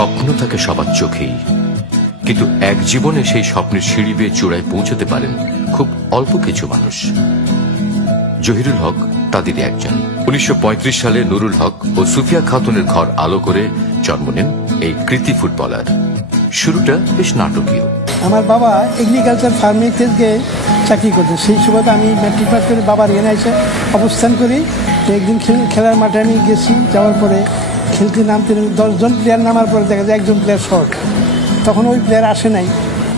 স্বপ্ন থাকে সবার চোখেই, কিন্তু এক জীবনে সেই স্বপ্নের সিঁড়ি বেয়ে চূড়ায় পৌঁছতে পারেন খুব অল্প কিছু মানুষ। জহিরুল হক তাদেরই একজন। 1935 সালে নুরুল হক ও সুফিয়া খাতুনের ঘর আলো করে জন্ম নেন এই কৃতি ফুটবলার। শুরুটা বেশ নাটকীয়। আমার বাবা এগ্রিকালচার ফার্মে থেকে চাকরি করতেন। সেই সুবাদে আমি ম্যাট্রিক পাস করে বাবার এখানে এসে অবস্থান করি। একদিন খেলার মাঠে আমি গেছি, যাওয়ার পরে খেলতে নামতে 10 জন প্লেয়ার নামার পরে দেখা যায় একজন প্লেয়ার শর্ট। তখন ওই প্লেয়ার আসে নাই।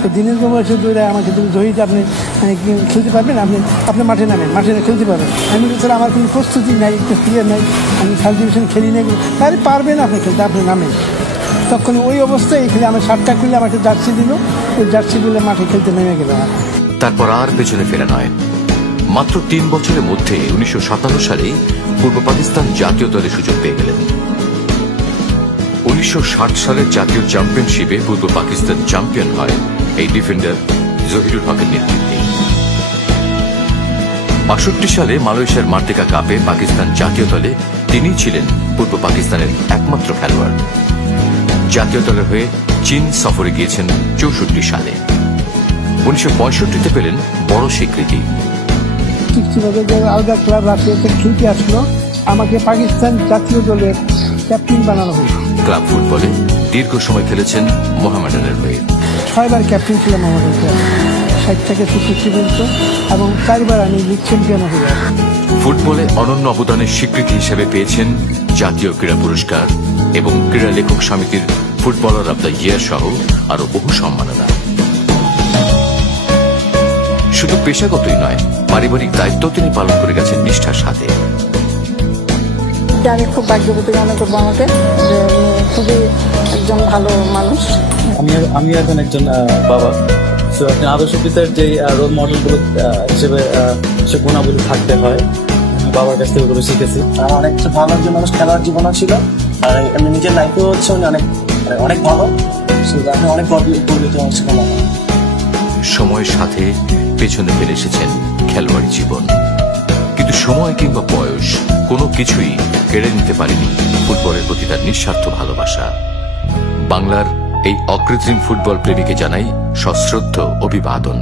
তো দিনের বাবু এসে দৌড়ে আমাকে জহির আপনি খেলতে পারবেন, আপনি মাঠে নামেন, মাঠে খেলতে পারবেন। আমি বলি স্যার আমার কোনো প্রস্তুতি নাই, প্লেয়ার নাই, আমি ফার্স্ট ডিভিশন খেলি নাই। আরে পারবেন আপনি খেলতে, আপনি নামেন। তখন ওই অবস্থায় এখানে আমার শার্টটা খুলে আমাকে জার্সি দিল, ওই জার্সি দিলে মাঠে খেলতে নেমে গেল। তারপর আর পেছনে ফেরা নয়। মাত্র 3 বছরের মধ্যে 1957 সালে পূর্ব পাকিস্তান জাতীয় দলে সুযোগ পেয়ে গেলেন। 1960 সালের জাতীয় চ্যাম্পিয়নশিপে পূর্ব পাকিস্তান চ্যাম্পিয়ন হয় এই ডিফেন্ডার জহিরুল হকের নেতৃত্বে। 62 সালে মালয়েশিয়ার মার্তিকা কাপে পাকিস্তান জাতীয় দলে তিনিই ছিলেন পূর্ব পাকিস্তানের একমাত্র খেলোয়াড়। জাতীয় দলের হয়ে চীন সফরে গিয়েছেন 64 সালে। 1965-তে পেলেন বড় স্বীকৃতি। আলাদা ক্লাব রাশিয়াতে খেলতে আসলো, আমাকে পাকিস্তান জাতীয় দলের ক্যাপ্টেন বানানো হলো। ক্লাব ফুটবলে দীর্ঘ সময় খেলেছেন মোহামেডানের হয়ে। 6 বার ক্যাপ্টেন ছিলাম মোহামেডান, 60 থেকে 63 পর্যন্ত, এবং 4 বার আমি লিগ চ্যাম্পিয়ন হয়ে যাই। ফুটবলে অনন্য অবদানের স্বীকৃতি হিসেবে পেয়েছেন জাতীয় ক্রীড়া পুরস্কার এবং ক্রীড়া লেখক সমিতির ফুটবলার অব দ্য ইয়ার সহ আরো বহু সম্মাননা। শুধু পেশাগতই নয়, পারিবারিক দায়িত্ব তিনি পালন করে গেছেন নিষ্ঠার সাথে। আমি খুব ভাগ্যবতী মনে করবো আমাকে, যে খুবই একজন ভালো মানুষ। আমি এখন একজন বাবা। আদর্শ পিতার যে রোল মডেল গুলো হিসেবে সে গুণাবলী থাকতে হয়, বাবার কাছ থেকে ওগুলো শিখেছি। অনেক ভালো একজন মানুষ, খেলার জীবনও ছিল, আর আমি নিজের লাইফেও হচ্ছে অনেক ভালো। আমি অনেক গর্বিত হচ্ছে। সময়ের সাথে পেছনে ফেলে এসেছেন খেলোয়াড়ি জীবন, কিন্তু সময় কিংবা বয়স কোনো কিছুই কেড়ে নিতে পারেনি ফুটবলের প্রতি তার নিঃস্বার্থ ভালোবাসা। বাংলার এই অকৃত্রিম ফুটবল প্রেমীকে জানাই সশ্রদ্ধ অভিবাদন।